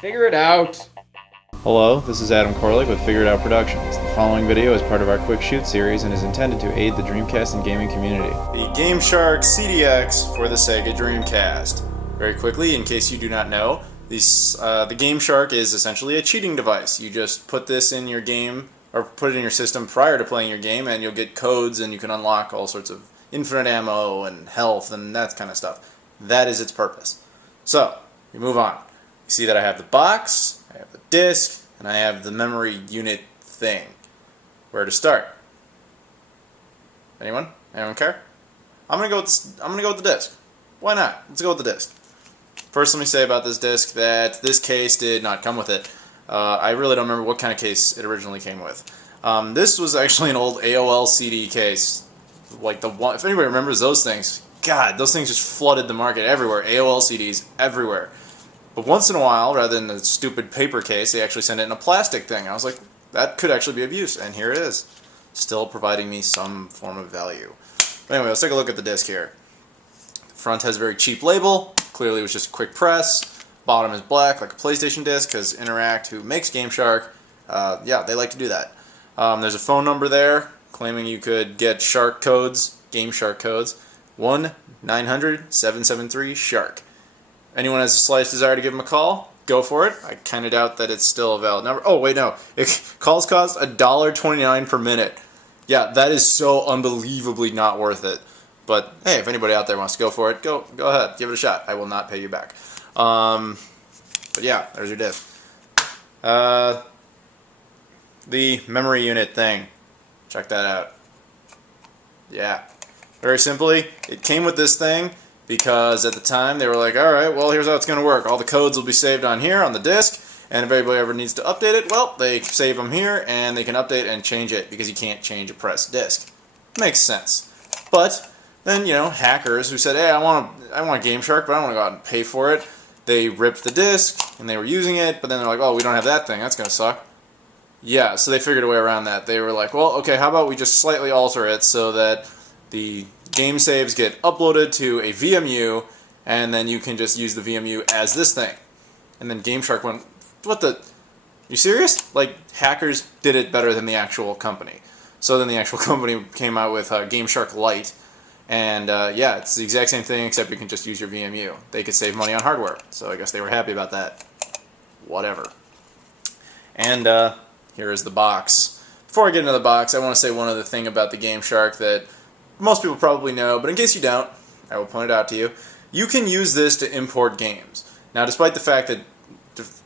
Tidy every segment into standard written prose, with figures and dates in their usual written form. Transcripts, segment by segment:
Figure it out! Hello, this is Adam Koralik with Figure It Out Productions. The following video is part of our Quick Shoot series and is intended to aid the Dreamcast and gaming community. The Gameshark CDX for the Sega Dreamcast. Very quickly, in case you do not know, the Gameshark is essentially a cheating device. You just put this in your game, or put it in your system prior to playing your game, and you'll get codes and you can unlock all sorts of infinite ammo and health and that kind of stuff. That is its purpose. So, we move on. You see that I have the box, I have the disc, and I have the memory unit thing. Where to start? Anyone? Anyone care? I'm gonna go with the disc. Why not? Let's go with the disc. First, let me say about this disc that this case did not come with it. I really don't remember what kind of case it originally came with. This was actually an old AOL CD case, like the one. If anybody remembers those things, God, those things just flooded the market everywhere. AOL CDs everywhere. But once in a while, rather than the stupid paper case, they actually send it in a plastic thing. I was like, that could actually be of use, and here it is, still providing me some form of value. But anyway, let's take a look at the disc here. The front has a very cheap label. Clearly, it was just a quick press. Bottom is black, like a PlayStation disc, because Interact, who makes Gameshark, yeah, they like to do that. There's a phone number there, claiming you could get shark codes, Gameshark codes, 1-900-773-SHARK. Anyone has a slight desire to give them a call, go for it. I kind of doubt that it's still a valid number. Oh, wait, no. Calls cost $1.29 per minute. Yeah, that is so unbelievably not worth it. But, hey, if anybody out there wants to go for it, go ahead. Give it a shot. I will not pay you back. But, yeah, there's your disc. The memory unit thing. Check that out. Yeah. Very simply, it came with this thing because at the time they were like, alright, well, here's how it's going to work. All the codes will be saved on here on the disk, and if anybody ever needs to update it, well, they save them here and they can update and change it because you can't change a pressed disk. Makes sense. But then, you know, hackers who said, hey, I want Gameshark, but I don't want to go out and pay for it. They ripped the disk and they were using it, but then they're like, oh, we don't have that thing. That's going to suck. Yeah, so they figured a way around that. They were like, well, okay, how about we just slightly alter it so that the game saves get uploaded to a VMU, and then you can just use the VMU as this thing. And then Gameshark went, what the? You serious? Like, hackers did it better than the actual company. So then the actual company came out with Gameshark Lite, and yeah, it's the exact same thing except you can just use your VMU. They could save money on hardware, so I guess they were happy about that. Whatever. And here is the box. Before I get into the box, I want to say one other thing about the Gameshark that most people probably know, but in case you don't, I will point it out to you. You can use this to import games. Now, despite the fact that,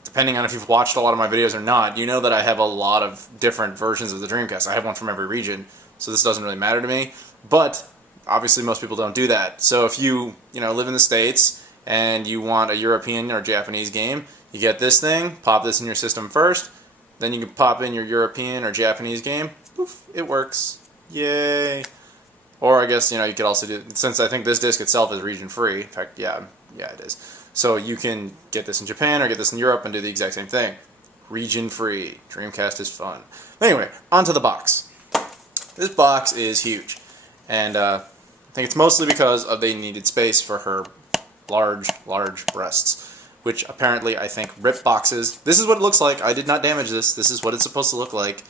depending on if you've watched a lot of my videos or not, you know that I have a lot of different versions of the Dreamcast. I have one from every region, so this doesn't really matter to me. But, obviously, most people don't do that. So if you live in the States and you want a European or Japanese game, you get this thing, pop this in your system first, then you can pop in your European or Japanese game. Poof, it works. Yay! Or I guess, you could also do, since I think this disc itself is region free, in fact, yeah, it is. So you can get this in Japan or get this in Europe and do the exact same thing. Region free. Dreamcast is fun. Anyway, onto the box. This box is huge. And I think it's mostly because they needed space for her large breasts. Which apparently, I think, ripped boxes. This is what it looks like. I did not damage this. This is what it's supposed to look like.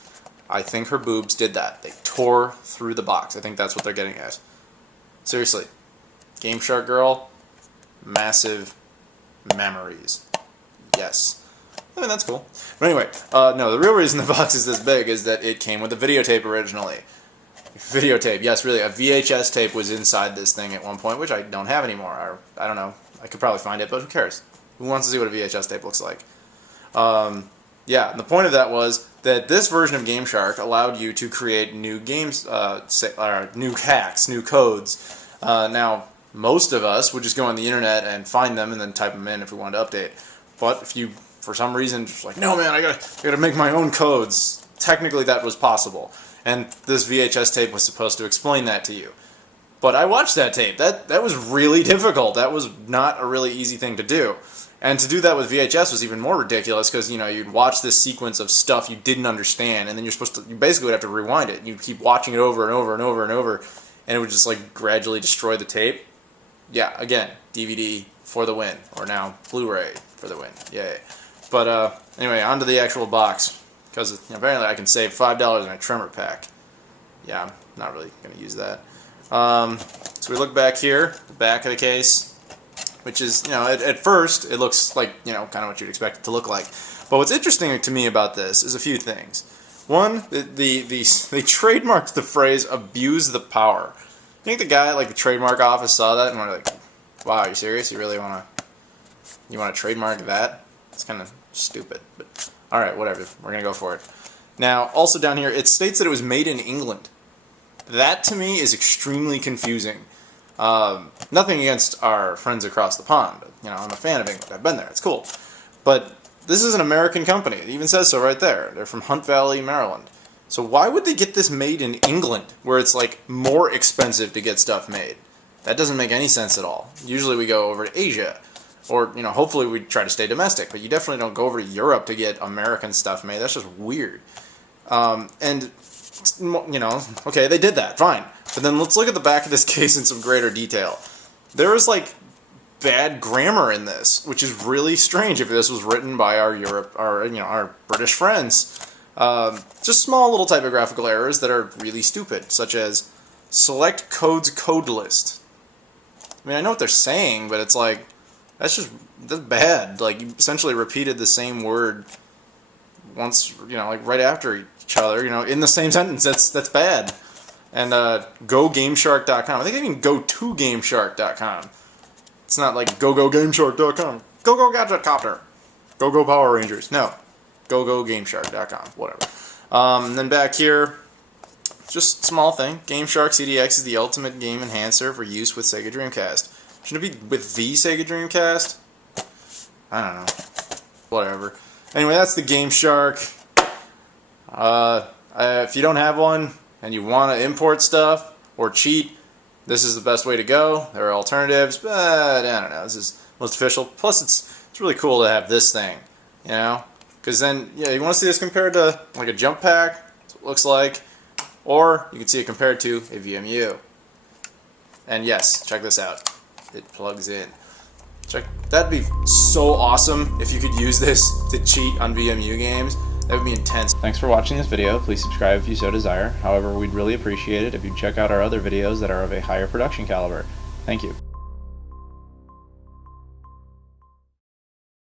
I think her boobs did that. They tore through the box. I think that's what they're getting at. Seriously. Gameshark girl, massive memories. Yes. I mean, that's cool. But anyway, no, the real reason the box is this big is that it came with a videotape originally. Videotape, yes, really. A VHS tape was inside this thing at one point, which I don't have anymore. Or, I don't know. I could probably find it, but who cares? Who wants to see what a VHS tape looks like? Yeah, and the point of that was that this version of Gameshark allowed you to create new games, new hacks, new codes. Now, most of us would just go on the internet and find them and then type them in if we wanted to update. But if you, for some reason, just like, no man, I gotta make my own codes, technically that was possible. And this VHS tape was supposed to explain that to you. But I watched that tape. That was really difficult. That was not a really easy thing to do. And to do that with VHS was even more ridiculous because, you'd watch this sequence of stuff you didn't understand, and then you basically would have to rewind it. You'd keep watching it over and over and over and over, and it would just, gradually destroy the tape. Yeah, again, DVD for the win, or now Blu-ray for the win. Yay. But anyway, onto the actual box, because apparently I can save $5 in a trimmer pack. Yeah, I'm not really going to use that. So we look back here, the back of the case, which is, at first it looks like, kind of what you'd expect it to look like. But what's interesting to me about this is a few things. One, they trademarked the phrase "abuse the power." I think the guy at the trademark office saw that and were like, "Wow, are you serious? You really want to trademark that? It's kind of stupid." But all right, whatever. We're gonna go for it. Now, also down here, it states that it was made in England. That to me is extremely confusing. Nothing against our friends across the pond. I'm a fan of England. I've been there. It's cool. But this is an American company. It even says so right there. They're from Hunt Valley, Maryland. So why would they get this made in England, where it's more expensive to get stuff made? That doesn't make any sense at all. Usually we go over to Asia, or hopefully we try to stay domestic. But you definitely don't go over to Europe to get American stuff made. That's just weird. And okay, they did that, fine. But then let's look at the back of this case in some greater detail. There is bad grammar in this, which is really strange if this was written by our British friends. Just small little typographical errors that are really stupid, such as select code's code list. I mean, I know what they're saying, but it's that's bad. You essentially repeated the same word once, right after each other, in the same sentence. That's bad. And go Gameshark.com. I think they can go to Gameshark.com. It's not go Gameshark.com. Go Gadget Copter. Go Power Rangers. No. Go Gameshark.com. Whatever. And then back here, just small thing. Gameshark CDX is the ultimate game enhancer for use with Sega Dreamcast. Shouldn't it be with the Sega Dreamcast? I don't know. Whatever. Anyway, that's the Gameshark. If you don't have one and you want to import stuff or cheat, this is the best way to go. There are alternatives, but I don't know. This is most official. Plus, it's really cool to have this thing, because then, you want to see this compared to a jump pack. That's what it looks like, or you can see it compared to a VMU. And yes, check this out. It plugs in. That'd be so awesome if you could use this to cheat on VMU games. That would be intense. Thanks for watching this video. Please subscribe if you so desire. However, we'd really appreciate it if you'd check out our other videos that are of a higher production caliber. Thank you.